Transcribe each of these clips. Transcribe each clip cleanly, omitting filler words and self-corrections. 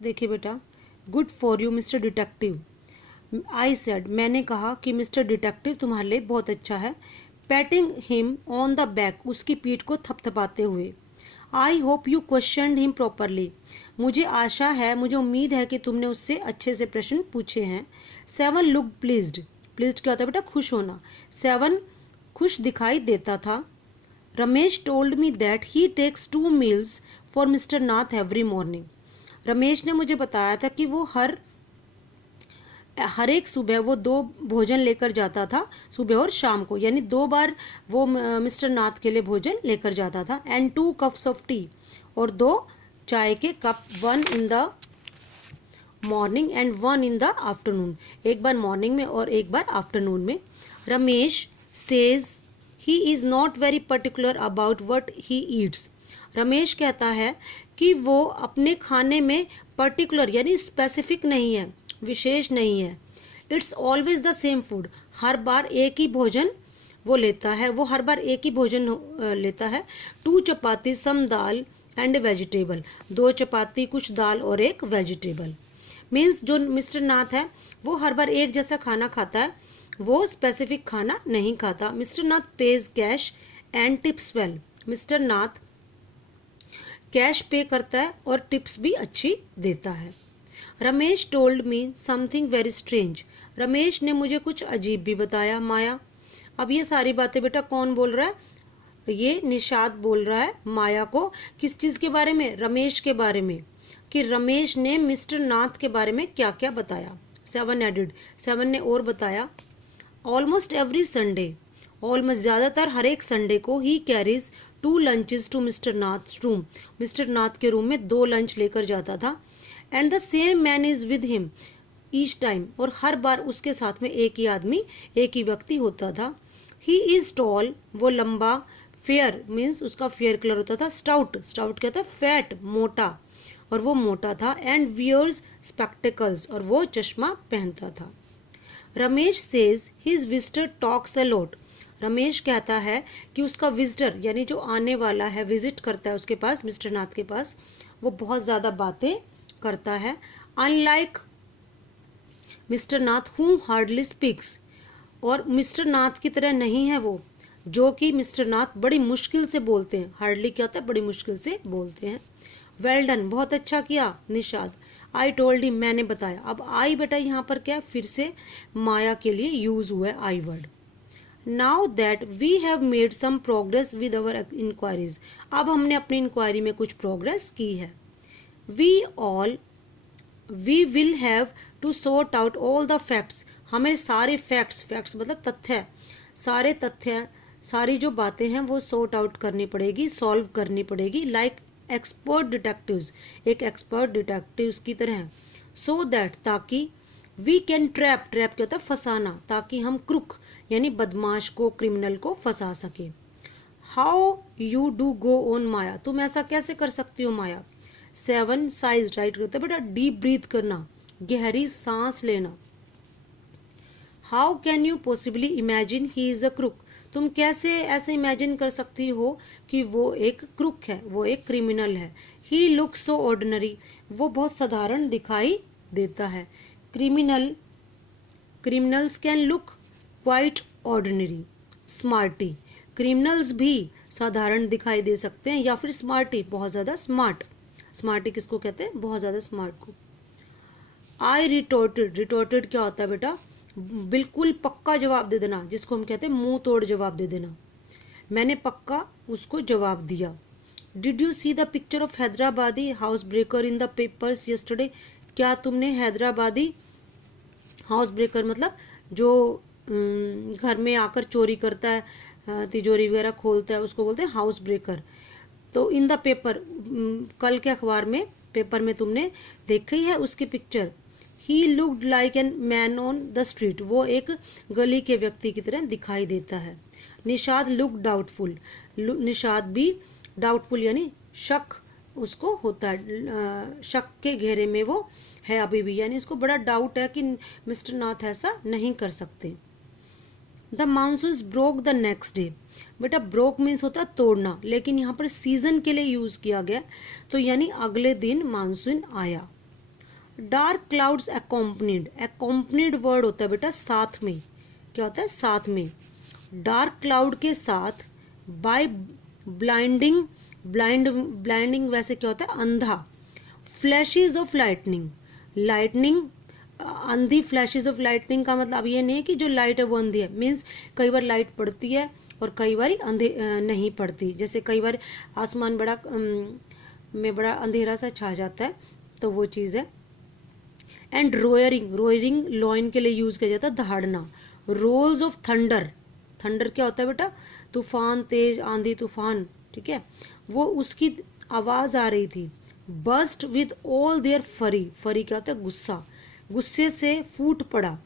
देखिए बेटा, good for you mister detective. I said, मैंने कहा कि मिस्टर डिटेक्टिव तुम्हारे लिए बहुत अच्छा है। Patting him on the back, उसकी पीठ को थपथपाते हुए। I hope you questioned him properly, मुझे आशा है, मुझे उम्मीद है कि तुमने उससे अच्छे से प्रश्न पूछे हैं। सेवन लुक प्लीज्ड, प्लीज्ड क्या होता है बेटा? खुश होना। सेवन खुश दिखाई देता था। Ramesh told me that he takes 2 meals for mister Nath every morning. Ramesh ने मुझे बताया था कि वो हर एक सुबह वो 2 भोजन लेकर जाता था, सुबह और शाम को, यानी 2 बार वो मिस्टर नाथ के लिए भोजन लेकर जाता था। एंड 2 कप्स ऑफ टी, और 2 चाय के cup, 1 in the morning and 1 in the afternoon, एक बार मॉर्निंग में और एक बार आफ्टरनून में। Ramesh says he is not very particular about what he eats. Ramesh कहता है कि वो अपने खाने में पर्टिकुलर यानी स्पेसिफिक नहीं है, विशेष नहीं है। It's always the same food, हर बार एक ही भोजन वो लेता है, वो हर बार एक ही भोजन लेता है। 2 चपाती सम दाल एंड वेजिटेबल, 2 चपाती कुछ दाल और एक वेजिटेबल। मीन्स जो मिस्टर नाथ है वो हर बार एक जैसा खाना खाता है, वो स्पेसिफिक खाना नहीं खाता। Mister Nath page cache and tips well, mister Nath cash पे करता है और टिप्स भी अच्छी देता है। Ramesh told me something very strange, Ramesh ने मुझे कुछ अजीब भी बताया। माया, अब ये सारी बातें बेटा कौन बोल रहा है? ये निषाद बोल रहा है माया को। किस चीज़ के बारे में? रमेश के बारे में, कि रमेश ने मिस्टर नाथ के बारे में क्या क्या बताया। सेवन एडिड, सेवन ने और बताया, ऑलमोस्ट एवरी संडे, ऑलमोस्ट ज़्यादातर हर एक संडे को, he carries 2 lunches to mister Nath room, mister Nath के रूम में 2 लंच लेकर जाता था। And the same man is with him each time, और हर बार उसके साथ में एक ही आदमी, एक ही व्यक्ति होता था। ही इज टॉल, वो लंबा। फेयर मीन्स उसका फेयर कलर होता था। स्टाउट, स्टाउट क्या होता है? फैट, मोटा, और वो मोटा था। एंड वियर्स स्पेक्टिकल्स, और वो चश्मा पहनता था। Ramesh says his visitor talks a lot, Ramesh कहता है कि उसका विजिटर यानी जो आने वाला है, विजिट करता है उसके पास, मिस्टर नाथ के पास, वो बहुत ज़्यादा बातें करता है। Unlike mister Nath who hardly speaks, और मिस्टर नाथ की तरह नहीं है वो, जो कि मिस्टर नाथ बड़ी मुश्किल से बोलते हैं। हार्डली क्या होता है? बड़ी मुश्किल से बोलते हैं। वेल डन, बहुत अच्छा किया निषाद। आई टोल्ड हिम, मैंने बताया। अब आई बेटा यहाँ पर क्या फिर से माया के लिए यूज हुआ है I word. Now that we have made some progress with our inquiries, अब हमने अपनी इंक्वायरी में कुछ प्रोग्रेस की है। We will have to sort out all the facts, हमें सारे फैक्ट्स, फैक्ट्स मतलब तथ्य, सारे तथ्य, सारी जो बातें हैं वो सॉर्ट आउट करनी पड़ेगी, सॉल्व करनी पड़ेगी। लाइक एक्सपर्ट डिटेक्टिव्स, एक एक्सपर्ट डिटेक्टिव्स की तरह। सो दैट, ताकि, वी कैन ट्रैप, ट्रैप क्या होता है? फंसाना, ताकि हम क्रुक यानी बदमाश को, क्रिमिनल को फंसा सके। How you do go on Maya, तुम ऐसा कैसे कर सकती हो माया। सेवन साइज, राइट होता है बेटा डीप ब्रीथ करना, गहरी सांस लेना। How can you possibly imagine he is a crook, तुम कैसे ऐसे इमेजिन कर सकती हो कि वो एक क्रुक है, वो एक क्रिमिनल है। ही लुक्स सो ऑर्डिनरी, वो बहुत साधारण दिखाई देता है। Criminals can look quite ordinary. Smarty, criminals भी साधारण दिखाई दे सकते हैं, या फिर स्मार्टी, बहुत ज़्यादा स्मार्ट। स्मार्टी किसको कहते हैं? बहुत ज़्यादा स्मार्ट को। आई रिटोर्टेड, रिटोर्टेड क्या होता है बेटा? बिल्कुल पक्का जवाब दे देना, जिसको हम कहते हैं मुंह तोड़ जवाब दे देना। मैंने पक्का उसको जवाब दिया। Did you see the picture of Hyderabadi house breaker in the papers yesterday, क्या तुमने हैदराबादी हाउस ब्रेकर मतलब जो घर में आकर चोरी करता है, तिजोरी वगैरह खोलता है, उसको बोलते हैं हाउस ब्रेकर। तो इन द पेपर, कल के अखबार में, पेपर में तुमने देखी है उसकी picture. He looked like an man on the street, वो एक गली के व्यक्ति की तरह दिखाई देता है। निषाद लुक डाउटफुल, निषाद भी डाउटफुल यानी शक उसको होता है, शक के घेरे में वो है अभी भी, यानी उसको बड़ा डाउट है कि मिस्टर नाथ ऐसा नहीं कर सकते। The monsoon broke the next day, बेटा ब्रोक मीन्स होता है तोड़ना, लेकिन यहाँ पर सीजन के लिए यूज किया गया, तो यानी अगले दिन मानसून आया। डार्क क्लाउड्स अकॉम्पनीड, अकॉम्पनीड वर्ड होता है बेटा साथ में, क्या होता है साथ में, डार्क क्लाउड के साथ, बाय ब्लाइंडिंग, ब्लाइंडिंग वैसे क्या होता है अंधा, फ्लैशेज ऑफ लाइटनिंग, लाइटनिंग अंधी, फ्लैशेज ऑफ लाइटनिंग का मतलब ये नहीं है कि जो लाइट है वो अंधी है, मीन्स कई बार लाइट पड़ती है और कई बार अंधे नहीं पड़ती, जैसे कई बार आसमान बड़ा में बड़ा अंधेरा सा छा जाता है, तो वो चीज़ है। एंड रोयरिंग, रोयरिंग लॉइन के लिए यूज़ किया जाता है दहाड़ना। रोल्स ऑफ थंडर, थंडर क्या होता है बेटा, तूफान, तेज आंधी तूफान, ठीक है, वो उसकी आवाज़ आ रही थी। बस्ट विद ऑल देयर फरी, फरी क्या होता है गुस्सा, गुस्से से फूट पड़ा।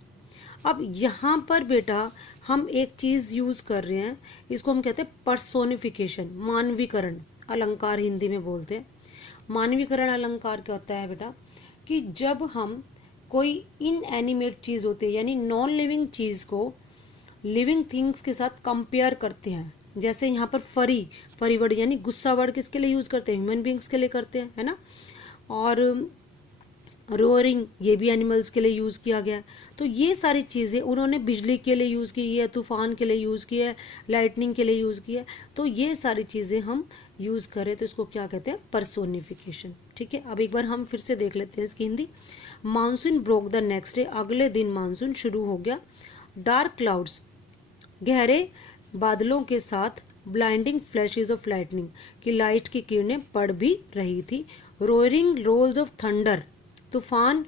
अब यहाँ पर बेटा हम एक चीज़ यूज़ कर रहे हैं, इसको हम कहते हैं पर्सोनिफिकेशन, मानवीकरण अलंकार हिंदी में बोलते हैं। मानवीकरण अलंकार क्या होता है बेटा, कि जब हम कोई इनएनिमेट चीज़ होती है यानी नॉन लिविंग चीज़ को लिविंग थिंग्स के साथ कंपेयर करते हैं, जैसे यहाँ पर फरी, फरी वर्ड यानी गुस्सा वर्ड किसके लिए यूज़ करते हैं, ह्यूमन बींग्स के लिए करते हैं, है ना। और रोअरिंग ये भी एनिमल्स के लिए यूज़ किया गया। तो ये सारी चीज़ें उन्होंने बिजली के लिए यूज़ की है, तूफान के लिए यूज़ किया है, लाइटनिंग के लिए यूज़ किया है। तो ये सारी चीज़ें हम यूज़ करें तो इसको क्या कहते हैं, पर्सोनिफिकेशन, ठीक है। अब एक बार हम फिर से देख लेते हैं इसकी Hindi. Monsoon broke the next day, अगले दिन मानसून शुरू हो गया। डार्क क्लाउड्स, गहरे बादलों के साथ, ब्लाइंडिंग फ्लैशेज ऑफ लाइटनिंग, कि लाइट की किरणें पड़ भी रही थी। रोयरिंग रोल्स ऑफ थंडर, तूफान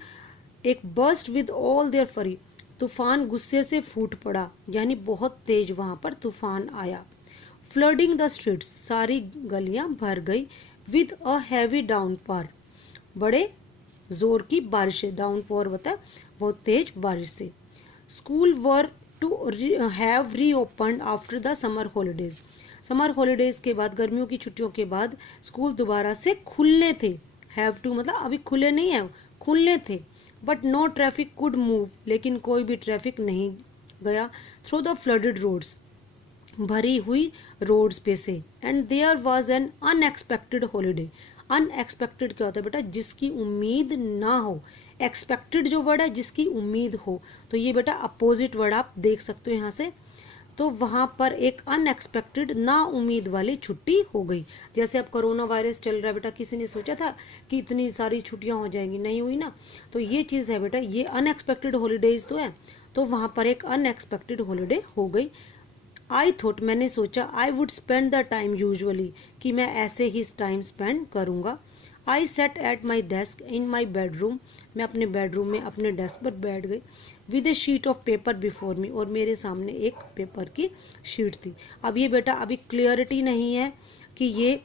एक बर्स्ट विद ऑल देयर फरी, तूफान गुस्से से फूट पड़ा यानी बहुत तेज वहां पर तूफान आया। फ्लडिंग द स्ट्रीट्स, सारी गलियां भर गई। विद अ हैवी डाउनपोर, बड़े जोर की बारिशें, डाउनपोर होता है बहुत तेज बारिश से। School were to have reopened after the summer holidays, summer holidays के बाद, गर्मियों की छुट्टियों के बाद स्कूल दोबारा से खुलने थे। हैव टू मतलब अभी खुले नहीं है, खुलने थे। But no traffic could move, लेकिन कोई भी ट्रैफिक नहीं गया। थ्रू द फ्लडेड रोड्स, भरी हुई रोड्स पे से। And there was an unexpected holiday, unexpected क्या होता है बेटा, जिसकी उम्मीद ना हो। एक्सपेक्टेड जो वर्ड है जिसकी उम्मीद हो, तो ये बेटा अपोजिट वर्ड आप देख सकते हो यहाँ से। तो वहाँ पर एक अनएक्सपेक्टेड ना उम्मीद वाली छुट्टी हो गई। जैसे अब कोरोना वायरस चल रहा है बेटा, किसी ने सोचा था कि इतनी सारी छुट्टियां हो जाएंगी, नहीं हुई ना। तो ये चीज़ है बेटा, ये अनएक्सपेक्टेड हॉलीडेज तो है, तो वहाँ पर एक अनएक्सपेक्टेड हॉलीडे हो गई। आई थॉट, मैंने सोचा, I would spend the time usually, कि मैं ऐसे ही टाइम स्पेंड करूँगा। I set at my desk in my bedroom, मैं अपने बेडरूम में अपने डेस्क पर बैठ गई। With a sheet of paper before me, और मेरे सामने एक पेपर की शीट थी। अब ये बेटा अभी क्लियरिटी नहीं है कि ये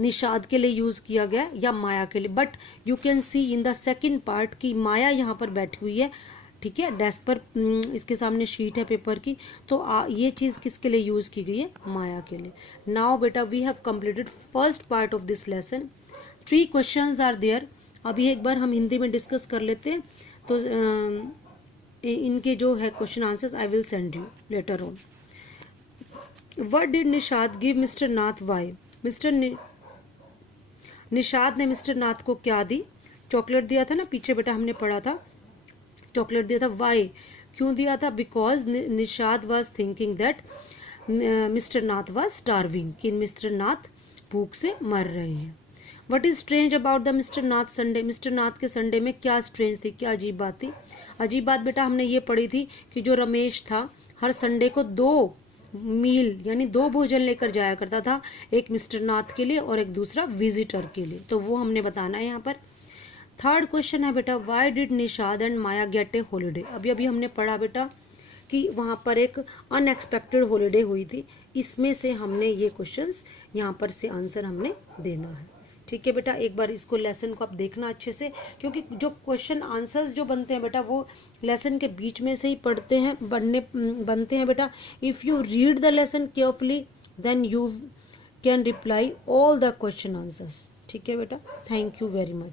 निषाद के लिए यूज़ किया गया या माया के लिए, but you can see in the second part कि माया यहाँ पर बैठी हुई है, ठीक है, डेस्क पर इसके सामने शीट है पेपर की। तो ये चीज़ किसके लिए यूज़ की गई है, माया के लिए। नाउ बेटा we have completed first part of this lesson. 3 questions are there. अभी एक बार हम हिंदी में डिस्कस कर लेते हैं, तो इनके जो है question answers I will send you later on. What did Nishad give mister Nath why, Nishad ने मिस्टर नाथ को क्या दी, चॉकलेट दिया था ना, पीछे बेटा हमने पढ़ा था, चॉकलेट दिया था। वाई क्यों दिया था, because Nishad was thinking that mister Nath was starving, कि मिस्टर नाथ भूख से मर रहे हैं। What is strange about the mister Nath Sunday, mister Nath के संडे में क्या स्ट्रेंज थी, क्या अजीब बात थी। अजीब बात बेटा हमने ये पढ़ी थी कि जो रमेश था हर संडे को 2 मील यानी 2 भोजन लेकर जाया करता था, एक मिस्टर नाथ के लिए और एक दूसरा विजिटर के लिए, तो वो हमने बताना है यहाँ पर। थर्ड क्वेश्चन है बेटा, why did Nishad and Maya gate A holiday, अभी अभी हमने पढ़ा बेटा कि वहाँ पर एक अनएक्सपेक्टेड हॉलीडे हुई थी, इसमें से हमने ये क्वेश्चंस यहाँ पर से आंसर हमने देना है। ठीक है बेटा, एक बार इसको लेसन को आप देखना अच्छे से, क्योंकि जो क्वेश्चन आंसर्स जो बनते हैं बेटा वो लेसन के बीच में से ही बनते हैं बेटा। If you read the lesson carefully then you can reply all the question answers. ठीक है बेटा, थैंक यू वेरी मच।